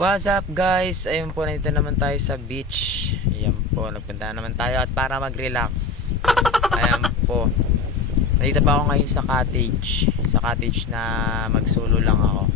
What's up guys? Ayun po, nandito naman tayo sa beach. Ayan po, nagpunta naman tayo at para mag-relax. Ayan po. Nandito pa ako ngayon sa cottage. Sa cottage na magsolo lang ako.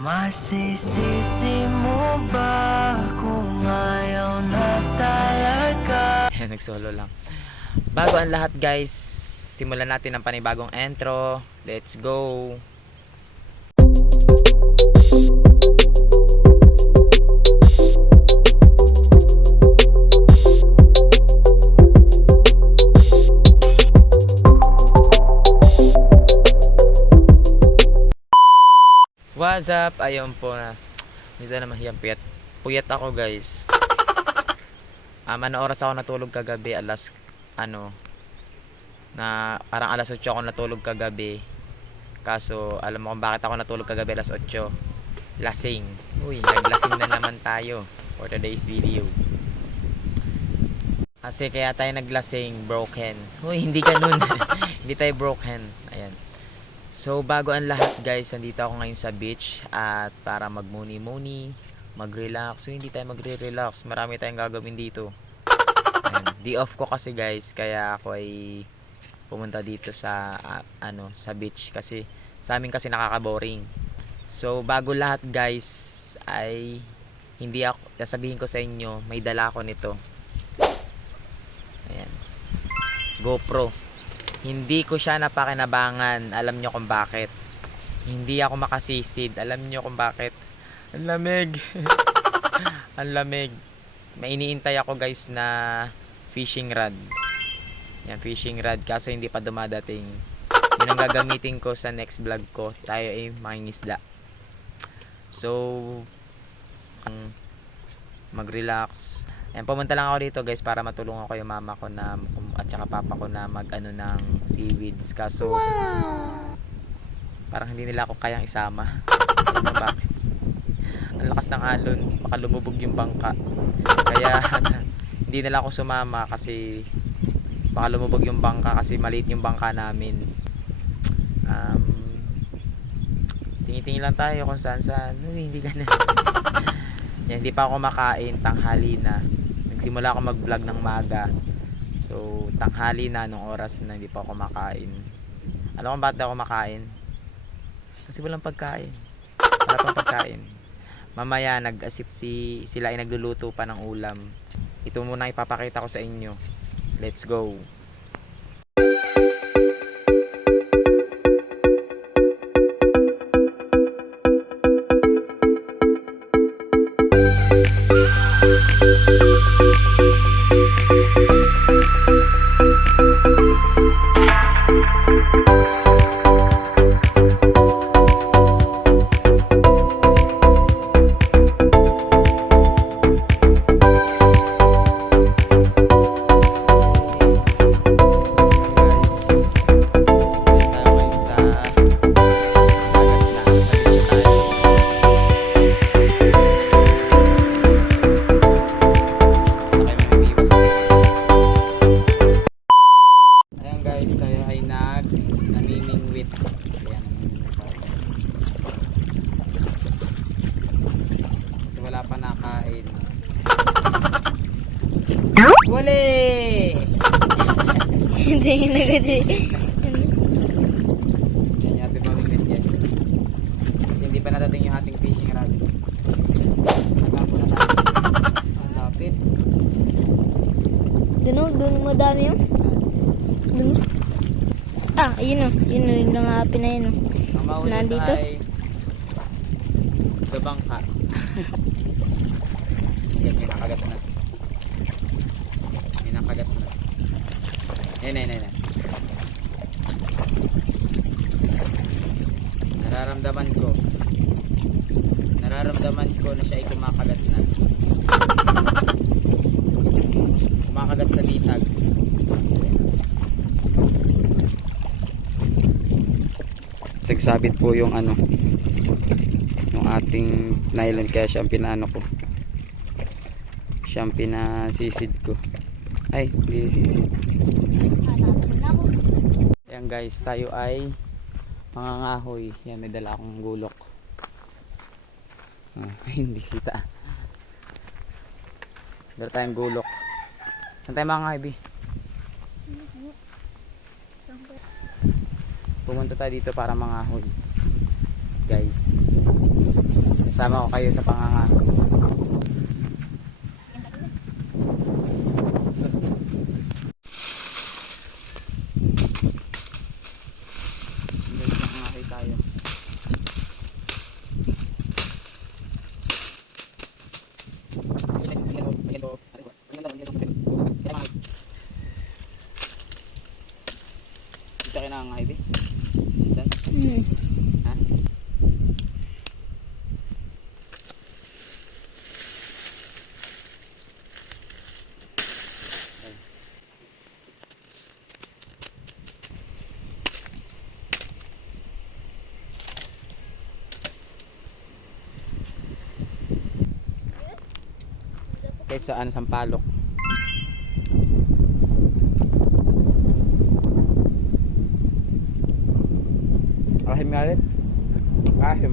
Masisisi mo ba kung ayaw na talaga? Ayan, nagsolo lang. Bago ang lahat guys, simulan natin ang panibagong intro. Let's go! What's up? Ayun po na. Dito na mahiyang puyat. Puyat ako guys. Ano oras ako natulog kagabi? Parang alas 8 ako natulog kagabi. Kaso alam mo kung bakit ako natulog kagabi alas 8? Lasing. Uy, naglasing na naman tayo for today's video. Kasi kaya tayo naglasing, broken. Uy, hindi ganun. Hindi tayo broken. Ayan. So bago ang lahat guys, nandito ako ngayon sa beach at para magmuni-muni, mag-relax. So hindi tayo magre-relax, marami tayong gagawin dito. Di off ko kasi guys, kaya ako ay pumunta dito sa sa beach kasi sa amin kasi nakaka-boring. So bago lahat guys, ay hindi ako sasabihin ko sa inyo, may dala ako nito. Ayan. GoPro. Hindi ko siya napakinabangan. Alam nyo kung bakit. Hindi ako makasisid. Alam nyo kung bakit. Ang lamig. Ang lamig. May iniintay ako guys na fishing rod. Yan, fishing rod. Kaso hindi pa dumadating. Yun ang gagamitin ko sa next vlog ko. Tayo ay mangingisda. So, mag-relax. Ayan, pumunta lang ako dito guys para matulungan ko yung mama ko na at saka papa ko na ng seaweeds. Kaso parang hindi nila ako kayang isama. Alam mo bakit? Ang lakas ng alon, baka lumubog yung bangka. Kaya hindi nila ako sumama kasi baka lumubog yung bangka kasi maliit yung bangka namin. Tingin-tingin lang tayo kung saan. Uy, hindi ganun. Yan, hindi pa ako makain, tanghali na. Nagsimula ako mag-vlog ng maga. So, tanghali na nung oras na hindi pa ako makain. Alam mo bakit ako makain? Kasi walang pagkain. Wala pang pagkain. Mamaya nag-asip sila ay nagluluto pa ng ulam. Ito muna ipapakita ko sa inyo. Let's go. Wala pa nakain. Wale! Hindi nagadi. Yan yung ating mamimit guys. Kasi hindi pa natating yung ating fishing rod. Nagkapo na tayo. Ang lapit. Doon madami yun. Doon. Ayun o. Yun o. Yung nangapin na yun o. Ang mahuli Nandito? ay gabangka. Yes, may nakagat na. May nakagat na. Ayan. Nararamdaman ko na siya ay kumakagat na. Kumakagat sa bitag. Sagsabit po yung yung ating nylon, kaya siyang siyang pinasisid ko. Ay, hindi sisid. Ayan guys, tayo ay mangangahoy. Yan, may dala akong gulok. Hindi kita. Meron tayong gulok. Saan tayo mga kaibi? Pumunta tayo dito para mangahoy. Guys. Kasama ko kayo sa pangangahoy. Guys, mangahoy tayo. Dito kayo nangangahoy, minsan? Ha? Guys, sa ano, Sampalok. Ahim nga rin. Ahim.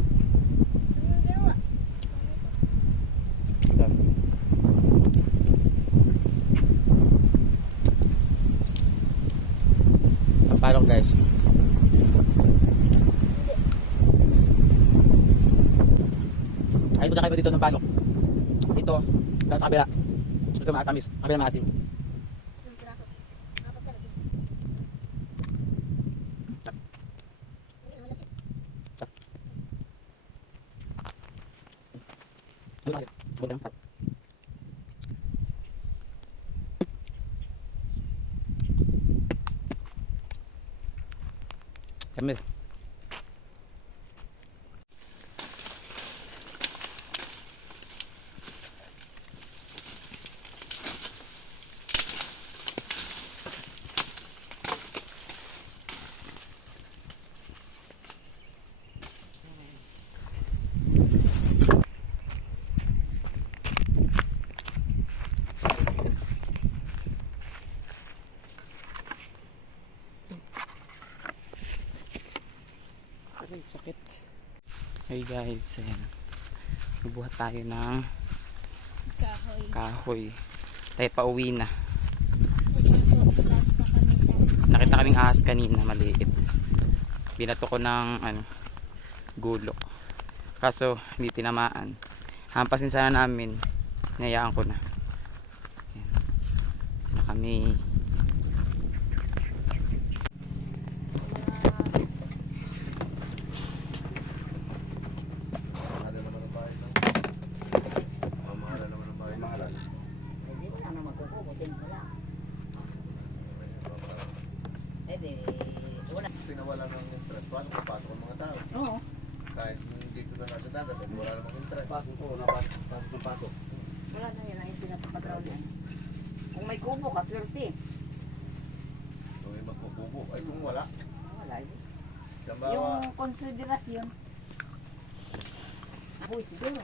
Sampalok guys. Ay, punta kayo dito sa Sampalok. Dito, sa kabila. Ito makatamis. Kabila maasim. Kamis. Ay, sakit. Hey guys, ayan. Bubuhat tayo ng kahoy. Tayo pa uwi na. Nakita kaming ahas kanina, maliit. Binato ko ng ano, gulok. Kaso hindi tinamaan. Hampasin sana namin. Hinayaan ko na. Ayan. Na kami. Pinawala ng interest, paano papasok ang mga tao? Oo. Kahit dito na nasa dagat, eh, wala namang interest. Pasok ko, napasok. Wala na yan ang yung pinapapadraw niyan. Kung may kubo ka, swerte. So, may magpupubo. Ay, kung wala, Wala yun. Kambawa, Yung konsiderasyon. Aboy, siguro.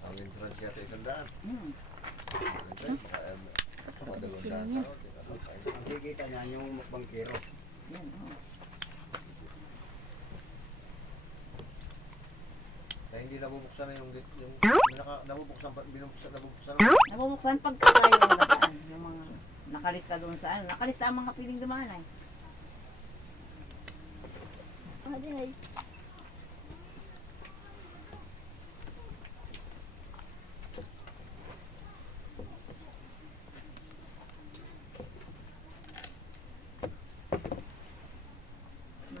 ang interest yata itandaan. Hmm. Interest, baka madalawang daan tao. Ang kikita niya yung bangkero. Yan, oo. Kaya hindi nabubuksan na yung nabubuksan na. Nabubuksan pagka tayo nagaan. Yung mga nakalista doon sa ano. Nakalista ang mga piling dumaan ay.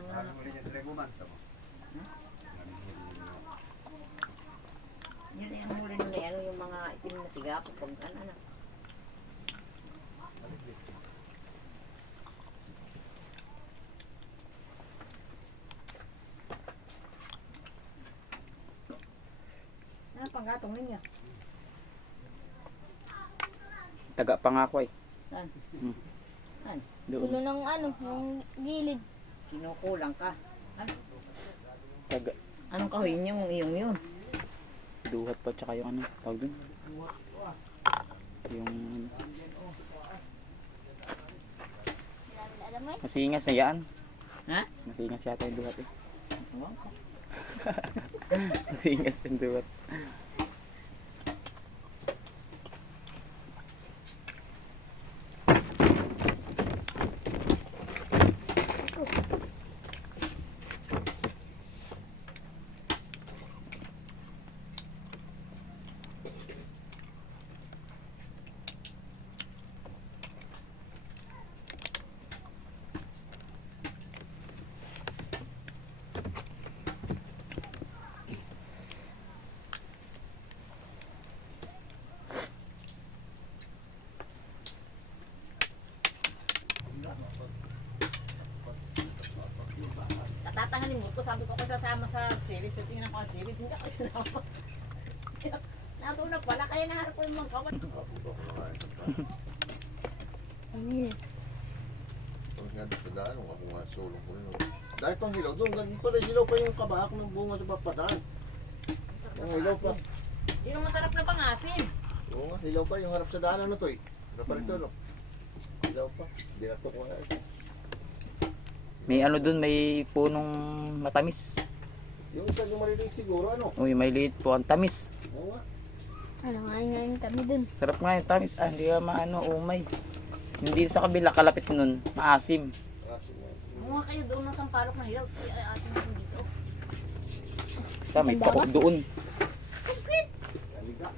Marami mo rin yung Dreguman. Yun ay ang huli nila. Ano yung mga itim na siga. Pag ano na. Ano pang gatong ninyo? Taga pa nga ako eh. Saan? Hmm. Saan? Doon. Puno ng ano, yung gilid. Kinukulang ka. Ano? Taga. Anong kahoy yung iyong yun? Duhat pa tsaka yung ano. Tawag dun. Yung Alam mo eh? masingas na yan. Ha? Masingas yata yung duhat eh. Ewan ko. Tingas and duwat. Tatanganin mo ko, sabi ko sasama sa series. So tingnan ko ang series, hindi ako sinama. Natuna pala, kaya naharap ko yung mga kawan. Ayun. Pag nga sa daan, ako nga sulong ko rin. Dahil pang hilaw doon, ganun pala hilaw pa yung kabahak ng bunga sa papadaan. Yung hilaw pa. Yun ang masarap na pangasin. Oo nga, hilaw pa yung harap sa daan ano to eh. Ano pa rito no? Hilaw pa. Binato ko nga ito. May ano dun, may punong matamis. Yung isa yung maliliit siguro ano? Uy, may liit po ang tamis. Oo nga. Ano nga yung kami dun. Sarap nga yung tamis. Ah, hindi ka maano, umay. Hindi sa kabila, kalapit nun, maasim. Kasi nga. Mga kayo doon ng sampalok na hilaw. Ay, atin natin dito. Kaya may pakok doon. Kaliga.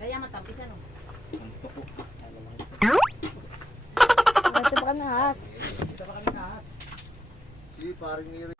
Kaya matapis ano. Ito pa kami ahas. Dito pa kami ahas. Si paring Neri.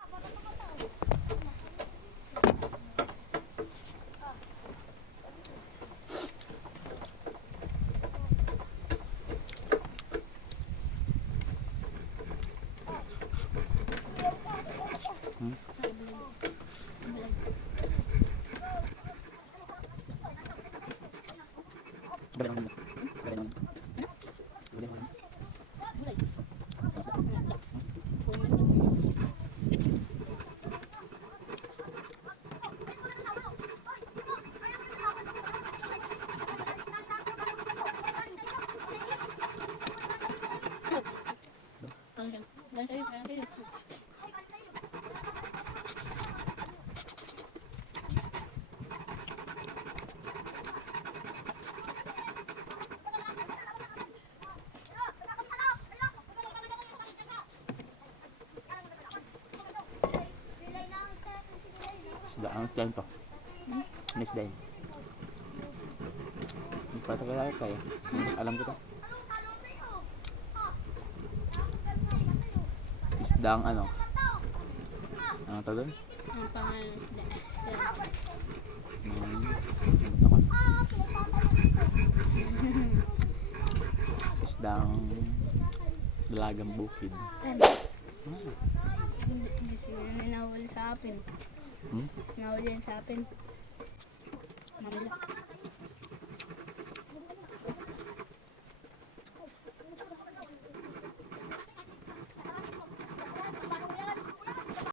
Ang plan to. Miss Day. Patagal kayo. Alam ko to. Isdang ano? Ano to doon? Ang pangalan. Isdang dalagang bukid. May nawali sa akin. Hmm? Nawali yan sa akin. Marila.